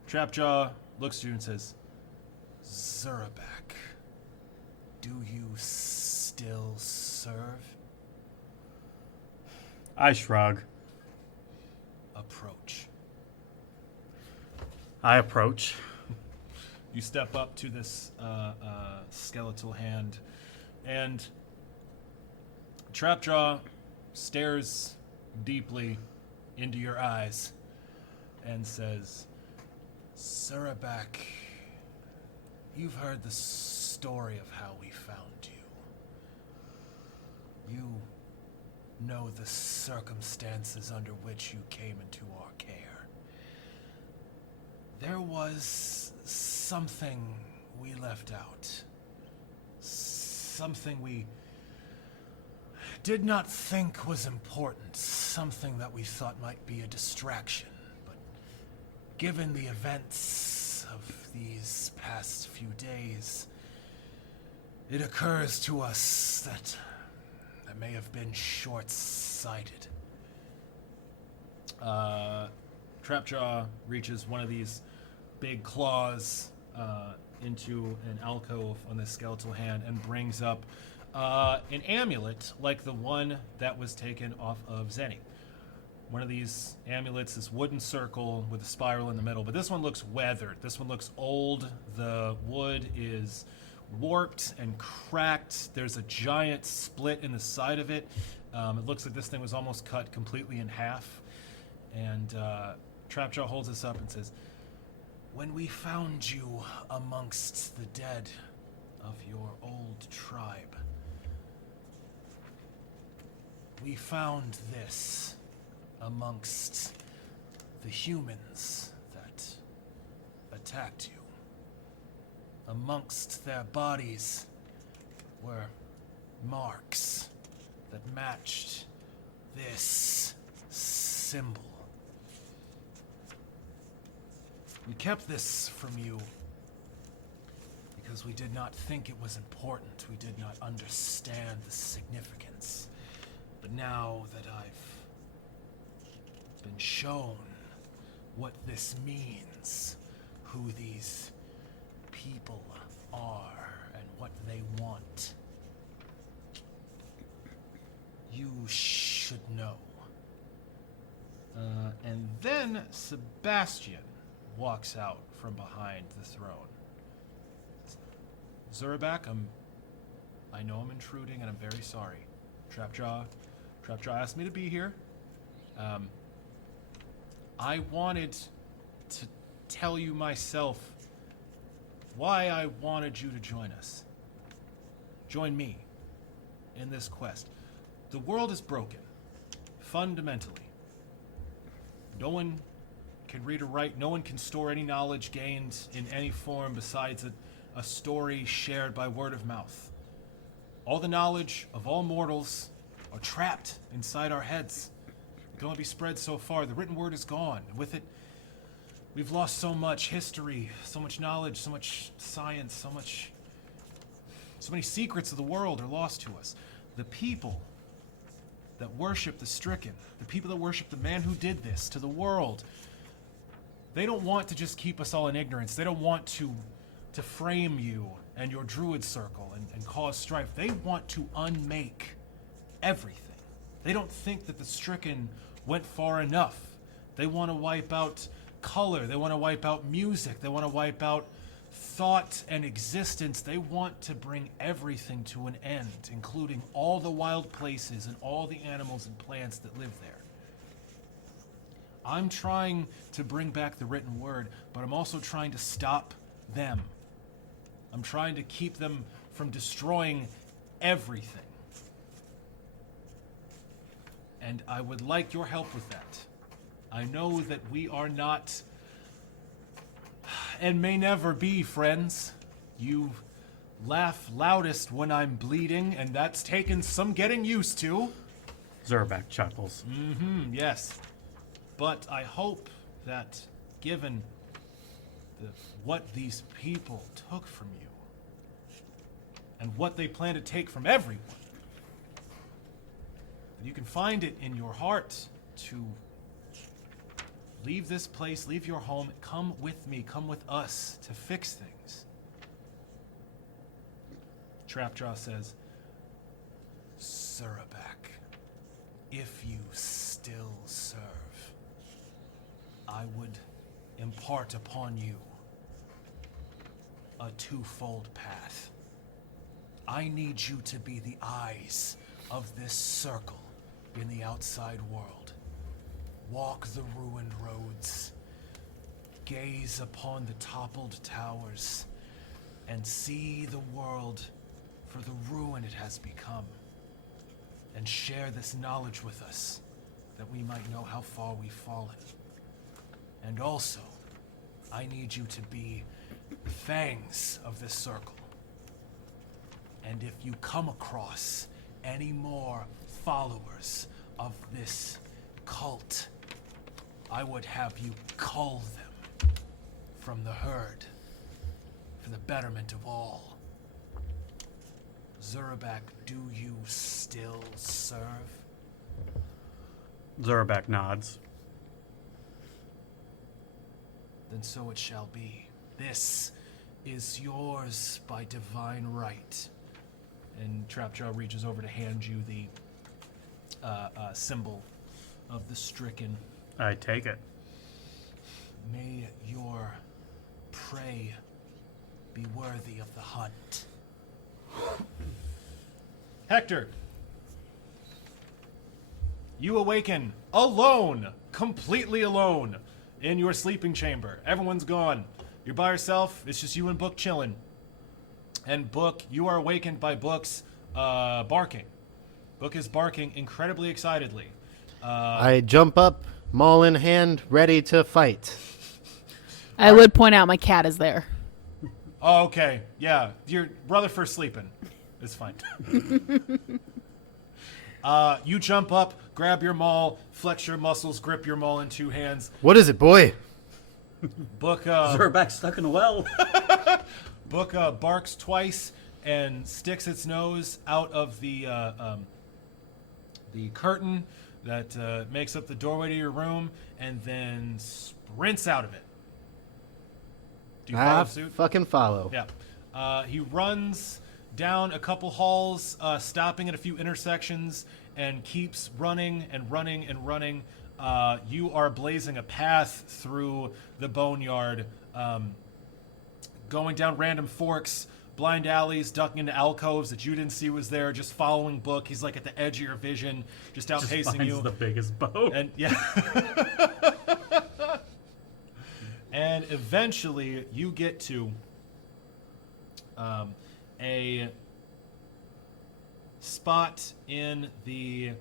Trapjaw looks at you and says, Zurabak, do you still serve? I shrug. Approach. I approach. You step up to this skeletal hand, and Trapjaw stares deeply into your eyes and says, Zurabak, you've heard the story of how we found you. You know the circumstances under which you came into our care. There was something we left out. Something we did not think was important. Something that we thought might be a distraction. But given the events of these past few days, it occurs to us that may have been short-sighted. Trapjaw reaches one of these big claws into an alcove on this skeletal hand and brings up an amulet like the one that was taken off of Zenny. One of these amulets, this wooden circle with a spiral in the middle, but this one looks weathered. This one looks old. The wood is warped and cracked. There's a giant split in the side of it. It looks like this thing was almost cut completely in half. And Trapjaw holds this up and says, when we found you amongst the dead of your old tribe, we found this amongst the humans that attacked you. Amongst their bodies were marks that matched this symbol. We kept this from you because we did not think it was important. We did not understand the significance. But now that I've been shown what this means, who these people are and what they want, you should know. And then Sebastian walks out from behind the throne. Zurabak, I know I'm intruding, and I'm very sorry. Trapjaw asked me to be here. I wanted to tell you myself why I wanted you to join us. Join me in this quest. The world is broken, fundamentally. No one can read or write. No one can store any knowledge gained in any form besides a story shared by word of mouth. All the knowledge of all mortals are trapped inside our heads. It can only be spread so far. The written word is gone. With it, we've lost so much history, so much knowledge, so much science, so many secrets of the world are lost to us. The people that worship the stricken, the people that worship the man who did this to the world, they don't want to just keep us all in ignorance. They don't want to frame you and your druid circle and cause strife. They want to unmake everything. They don't think that the stricken went far enough. They want to wipe out color. They want to wipe out music. They want to wipe out thought and existence. They want to bring everything to an end, including all the wild places and all the animals and plants that live there. I'm trying to bring back the written word, but I'm also trying to stop them. I'm trying to keep them from destroying everything. And I would like your help with that. I know that we are not, and may never be, friends. You laugh loudest when I'm bleeding, and that's taken some getting used to. Zurabak chuckles. Yes. But I hope that, given what these people took from you, and what they plan to take from everyone, that you can find it in your heart to leave this place, leave your home, come with me, come with us to fix things. Trapjaw says, Zurabak, if you still serve, I would impart upon you a twofold path. I need you to be the eyes of this circle in the outside world. Walk the ruined roads, gaze upon the toppled towers, and see the world for the ruin it has become. And share this knowledge with us, that we might know how far we've fallen. And also, I need you to be the fangs of this circle. And if you come across any more followers of this cult, I would have you cull them from the herd for the betterment of all. Zurabak, do you still serve? Zurabak nods. Then so it shall be. This is yours by divine right. And Trapjaw reaches over to hand you the symbol of the stricken. I take it. May your prey be worthy of the hunt. Hector, you awaken alone, completely alone, in your sleeping chamber. Everyone's gone. You're by yourself. It's just you and Book chilling. And Book, you are awakened by Book's barking. Book is barking incredibly excitedly. I jump up, maul in hand, ready to fight. I would point out my cat is there. Oh, okay. Yeah, your Rutherford's sleeping. It's fine. You jump up, grab your maul, flex your muscles, grip your maul in two hands. What is it, boy? Book Zurabak stuck in a well. Book barks twice and sticks its nose out of the curtain that makes up the doorway to your room, and then sprints out of it. Do you follow suit? Fucking follow. Yeah. He runs down a couple halls, stopping at a few intersections, and keeps running and running and running. You are blazing a path through the boneyard, going down random forks, blind alleys, ducking into alcoves that you didn't see was there, just following Book. He's like at the edge of your vision, just outpacing Just finds you. the biggest boat. And yeah. And eventually you get to a spot in the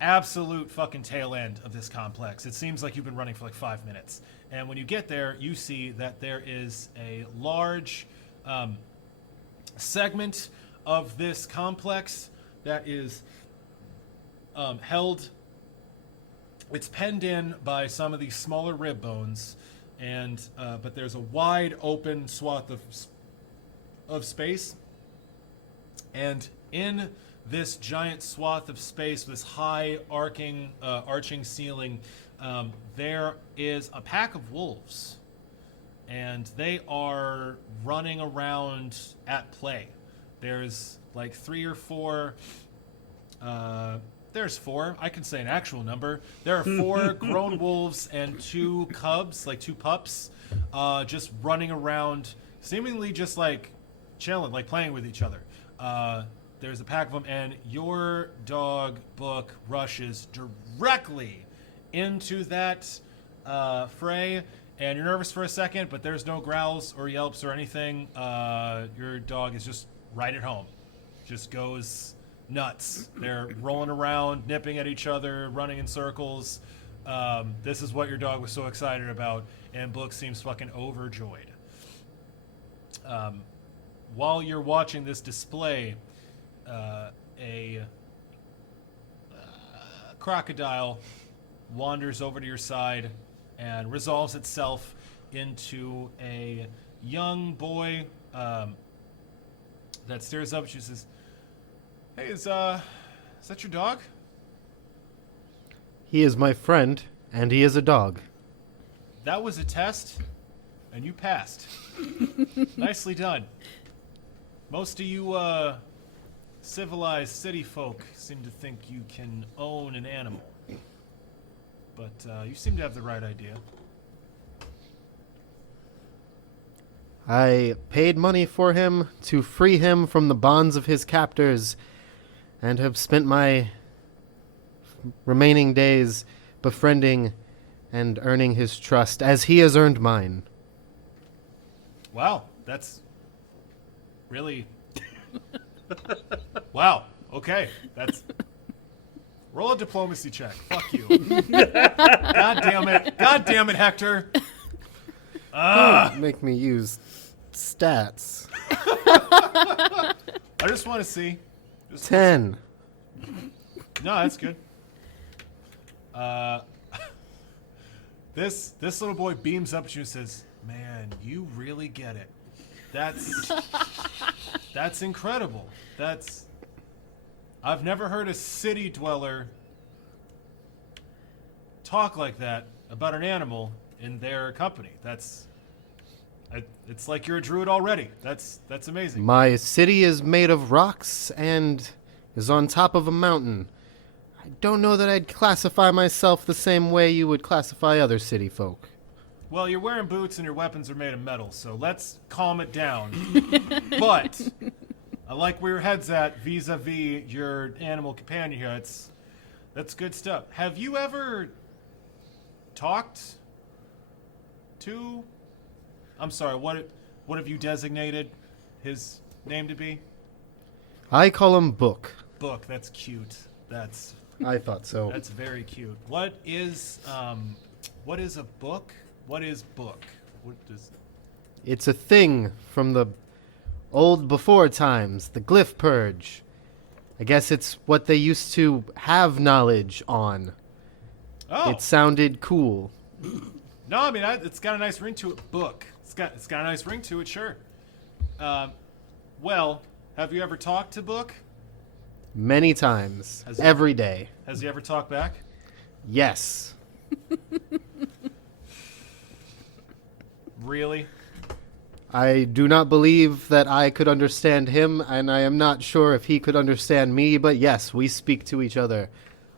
absolute fucking tail end of this complex. It seems like you've been running for like 5 minutes. And when you get there, you see that there is a large segment of this complex that is held. It's penned in by some of these smaller rib bones, and but there's a wide open swath of space, and in this giant swath of space, this high arching ceiling, there is a pack of wolves, and they are running around at play. There's like 3 or 4. There's 4. I can say an actual number. There are 4 grown wolves and 2 cubs, like 2 pups, just running around, seemingly just like chilling, like playing with each other. There's a pack of them, and your dog, Book, rushes directly into that fray, and you're nervous for a second, but there's no growls or yelps or anything. Your dog is just right at home. Just goes nuts. They're rolling around, nipping at each other, running in circles. This is what your dog was so excited about, and Book seems fucking overjoyed. While you're watching this display, a crocodile wanders over to your side and resolves itself into a young boy that stares up. She says, "Hey, is that your dog?" He is my friend, and he is a dog. That was a test, and you passed. Nicely done. Most of you civilized city folk seem to think you can own an animal, but you seem to have the right idea. I paid money for him to free him from the bonds of his captors, and have spent my remaining days befriending and earning his trust, as he has earned mine. Wow, that's really... Wow, okay, that's... Roll a diplomacy check. Fuck you. God damn it. God damn it, Hector. Don't make me use stats. I just want to see. 10. No, that's good. This little boy beams up at you and says, "Man, you really get it. That's incredible. I've never heard a city dweller talk like that about an animal in their company. It's like you're a druid already. That's amazing." My city is made of rocks and is on top of a mountain. I don't know that I'd classify myself the same way you would classify other city folk. Well, you're wearing boots and your weapons are made of metal, so let's calm it down. But I like where your head's at vis-a-vis your animal companion here. That's good stuff. Have you ever talked to... I'm sorry, what have you designated his name to be? I call him Book. Book, that's cute. I thought so. That's very cute. What is a book? What is book? What does... It's a thing from the old before times, the glyph purge. I guess it's what they used to have knowledge on. Oh. It sounded cool. No, I mean, it's got a nice ring to it. Book. It's got a nice ring to it, sure. Well, have you ever talked to Book? Many times. Every day. Has he ever talked back? Yes. Really? I do not believe that I could understand him, and I am not sure if he could understand me, but yes, we speak to each other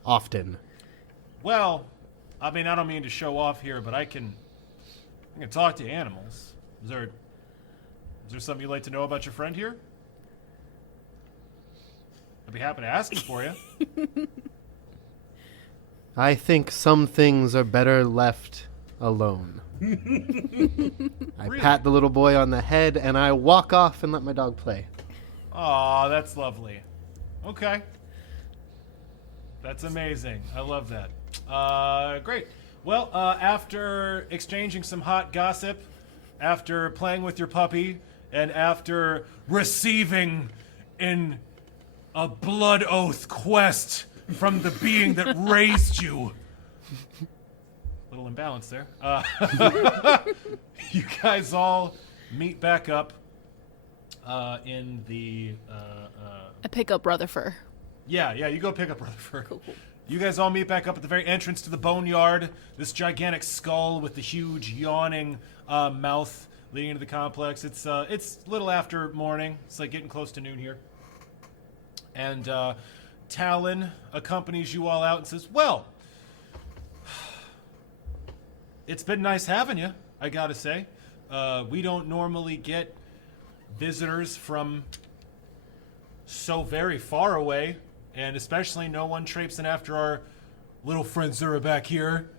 often. Well, I mean, I don't mean to show off here, but I can talk to animals. Is there something you'd like to know about your friend here? I'd be happy to ask it for you. I think some things are better left alone. I pat the little boy on the head, and I walk off and let my dog play. Aw, that's lovely. Okay. That's amazing. I love that. Great. Well, after exchanging some hot gossip, after playing with your puppy, and after receiving in a blood oath quest from the being that raised you. Little imbalance there. You guys all meet back up in the... I pick up Rutherford. Yeah, you go pick up Rutherford. Cool. You guys all meet back up at the very entrance to the boneyard. This gigantic skull with the huge yawning mouth leading into the complex. It's a little after morning. It's like getting close to noon here. And Talon accompanies you all out and says, well, it's been nice having you, I gotta say. We don't normally get visitors from so very far away, and especially no one traipsing after our little friend Zurabak here.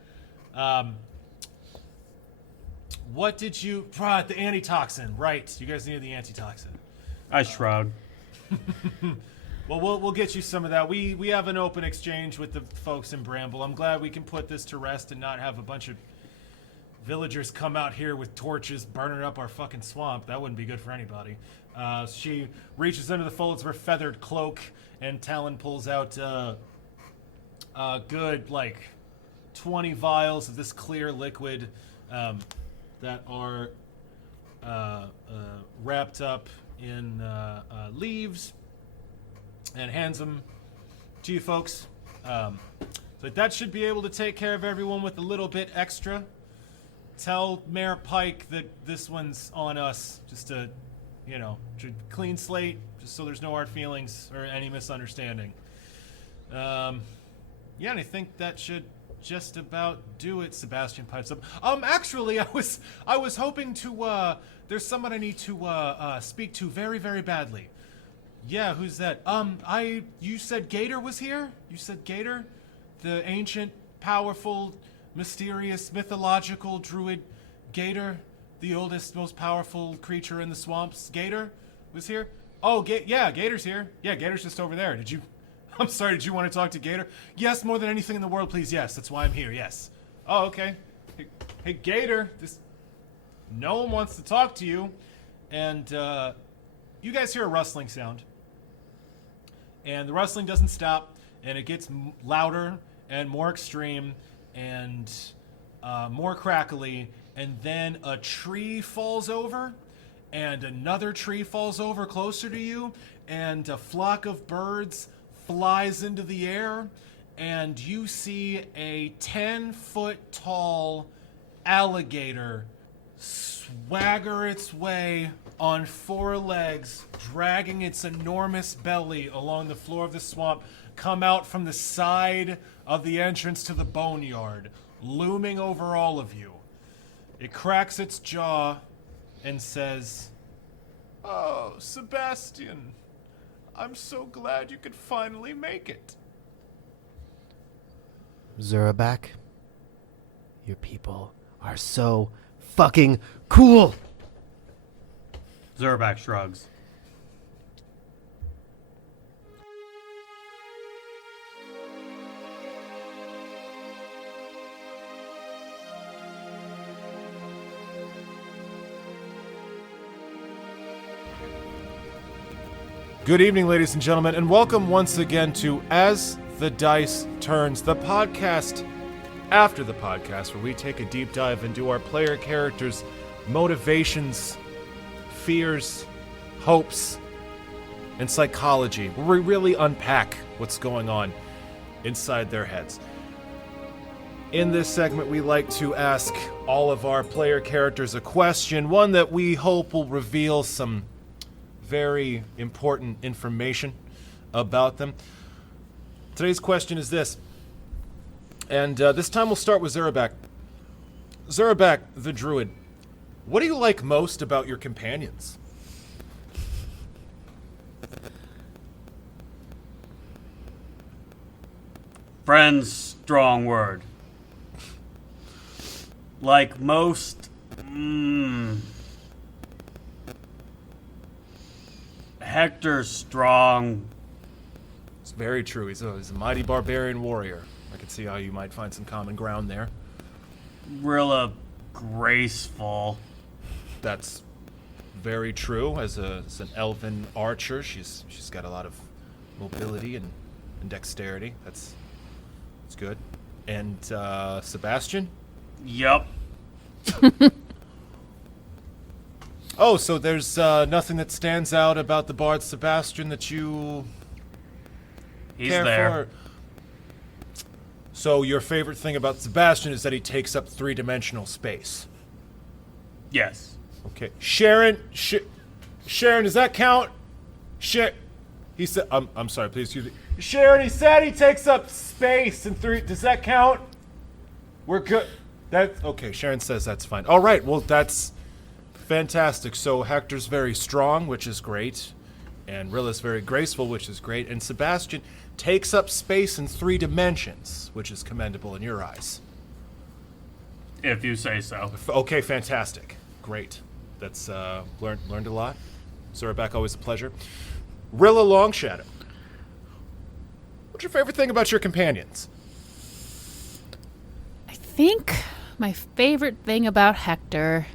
What did you... the antitoxin, right. You guys needed the antitoxin. I shrug. Well, we'll get you some of that. We have an open exchange with the folks in Bramble. I'm glad we can put this to rest and not have a bunch of villagers come out here with torches burning up our fucking swamp. That wouldn't be good for anybody. She reaches into the folds of her feathered cloak, and Talon pulls out a good, 20 vials of this clear liquid that are wrapped up in leaves, and hands them to you folks. So that should be able to take care of everyone with a little bit extra. Tell Mayor Pike that this one's on us, just to, clean slate, just so there's no hard feelings or any misunderstanding. And I think that should just about do it. Sebastian pipes up. Actually, I was hoping to, there's someone I need to speak to very, very badly. Yeah, who's that? You said Gator was here? You said Gator? The ancient, powerful, mysterious, mythological druid Gator? The oldest, most powerful creature in the swamps? Gator was here? Oh, yeah, Gator's here. Yeah, Gator's just over there. I'm sorry, did you want to talk to Gator? Yes, more than anything in the world, please, yes. That's why I'm here, yes. Oh, okay. Hey, Gator, no one wants to talk to you. And, you guys hear a rustling sound. And the rustling doesn't stop, and it gets louder and more extreme and more crackly, and then a tree falls over, and another tree falls over closer to you, and a flock of birds flies into the air, and you see a 10-foot tall alligator swagger its way on 4 legs, dragging its enormous belly along the floor of the swamp, come out from the side of the entrance to the boneyard, looming over all of you. It cracks its jaw and says, "Oh, Sebastian, I'm so glad you could finally make it." Zurabak, your people are so fucking cool. Zurabak shrugs. Good evening, ladies and gentlemen, and welcome once again to As the Dice Turns, the podcast after the podcast, where we take a deep dive into our player characters' motivations, fears, hopes, and psychology, where we really unpack what's going on inside their heads. In this segment, we like to ask all of our player characters a question, one that we hope will reveal some very important information about them. Today's question is this, and this time we'll start with Zurabak. Zurabak, the druid, what do you like most about your companions? Friends, strong word. Like most, Hector's strong. It's very true. He's a mighty barbarian warrior. I can see how you might find some common ground there. Rilla, graceful. That's very true. As an elven archer, she's got a lot of mobility and dexterity. That's good. And Sebastian? Yup. Oh, so there's nothing that stands out about the bard Sebastian that you He's care there. for? So your favorite thing about Sebastian is that he takes up three-dimensional space. Yes. Okay. Sharon, does that count? He said, I'm sorry, please excuse me. Sharon, he said he takes up space in three. Does that count? We're good. That's okay. Sharon says that's fine. All right. Well, that's fantastic. So Hector's very strong, which is great, and Rilla's very graceful, which is great, and Sebastian takes up space in 3 dimensions, which is commendable in your eyes. If you say so. Okay, fantastic. Great. That's learned a lot. Zurabak, always a pleasure. Rilla Longshadow. What's your favorite thing about your companions? I think my favorite thing about Hector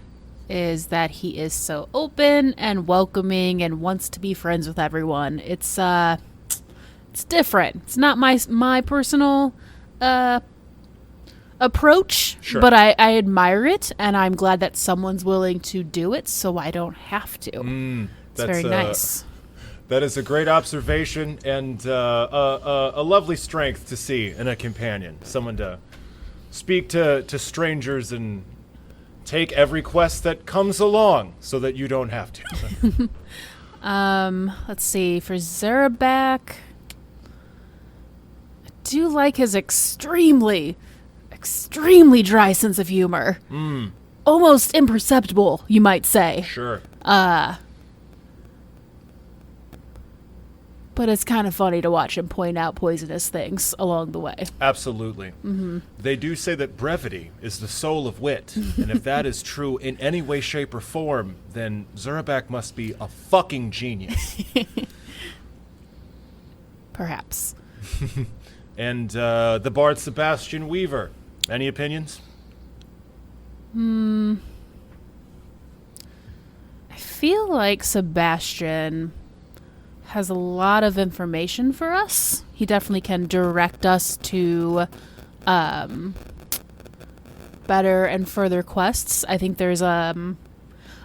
is that he is so open and welcoming and wants to be friends with everyone. It's different. It's not my personal approach, Sure. but I admire it, and I'm glad that someone's willing to do it so I don't have to. It's that's, very nice. That is a great observation and a lovely strength to see in a companion. Someone to speak to strangers and take every quest that comes along so that you don't have to. Let's see. For Zurabak, I do like his extremely dry sense of humor. Almost imperceptible, you might say. Sure. But it's kind of funny to watch him point out poisonous things along the way. Absolutely. Mm-hmm. They do say that brevity is the soul of wit, and if that is true in any way, shape, or form, then Zurabak must be a fucking genius. Perhaps. And the bard Sebastian Weaver. Any opinions? I feel like Sebastian has a lot of information for us. He definitely can direct us to better and further quests. I think there's a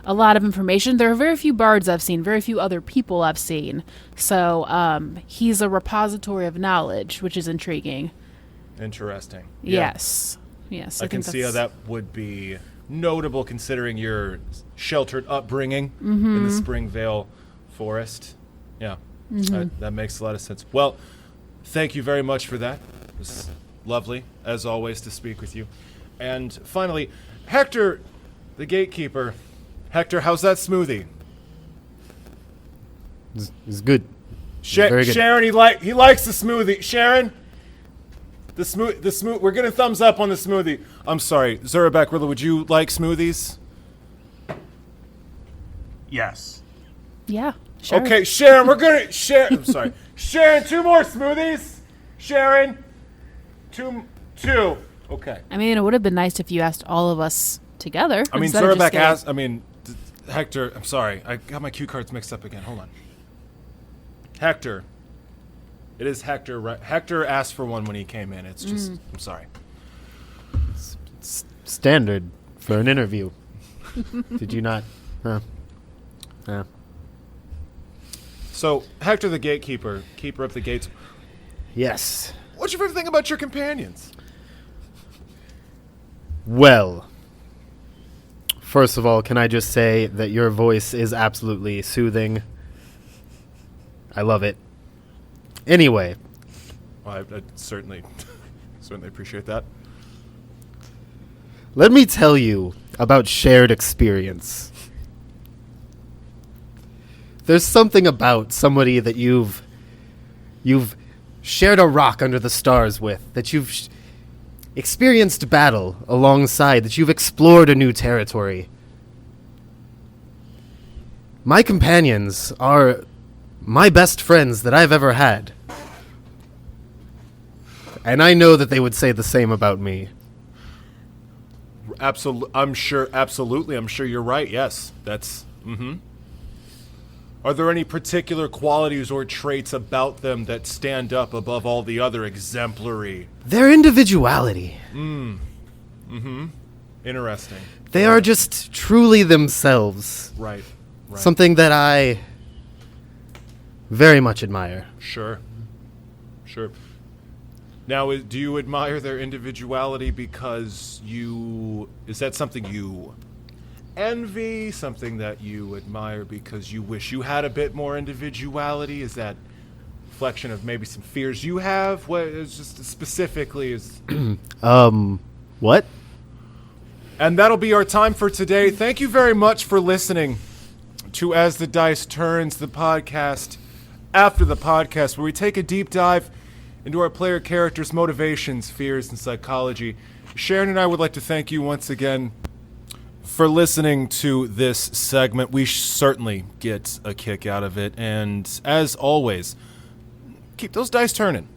lot of information. There are very few bards I've seen, very few other people I've seen. So he's a repository of knowledge, which is intriguing. Interesting. Yeah. Yes. I can see how that would be notable considering your sheltered upbringing in the Springvale Forest. Yeah, that makes a lot of sense. Well, thank you very much for that. It was lovely, as always, to speak with you. And finally, Hector, the gatekeeper. Hector, how's that smoothie? It's good. Very good. Sharon, he likes the smoothie. Sharon, the smoothie. We're getting thumbs up on the smoothie. I'm sorry, Zurabak, Rilla, would you like smoothies? Yes. Yeah, sure. Okay, Sharon, we're gonna share. I'm sorry, Sharon. 2 more smoothies. Sharon, two. Okay. I mean, it would have been nice if you asked all of us together. I mean, instead of just Zurabak getting- asked. I mean, Hector. I'm sorry, I got my cue cards mixed up again. Hold on. Hector. It is Hector. Right? Hector asked for one when he came in. It's just. I'm sorry. Standard for an interview. Did you not? Huh. So Hector, the gatekeeper, keeper of the gates. Yes. What's your favorite thing about your companions? Well, first of all, can I just say that your voice is absolutely soothing? I love it. Anyway, Well, I certainly appreciate that. let me tell you about shared experience. There's something about somebody that you've shared a rock under the stars with, that you've experienced battle alongside, that you've explored a new territory. My companions are my best friends that I've ever had. And I know that they would say the same about me. Absolutely, I'm sure you're right. Yes, that's. Are there any particular qualities or traits about them that stand up above all the other exemplary? Their individuality. Interesting. They are just truly themselves. Right. Something that I very much admire. Sure. Now, do you admire their individuality because is that something you envy, something that you admire because you wish you had a bit more individuality? Is that a reflection of maybe some fears you have? What is just specifically is... What? And that'll be our time for today. Thank you very much for listening to As the Dice Turns, the podcast after the podcast, where we take a deep dive into our player characters' motivations, fears, and psychology. Sharon and I would like to thank you once again for listening to this segment. We certainly get a kick out of it. And as always, keep those dice turning.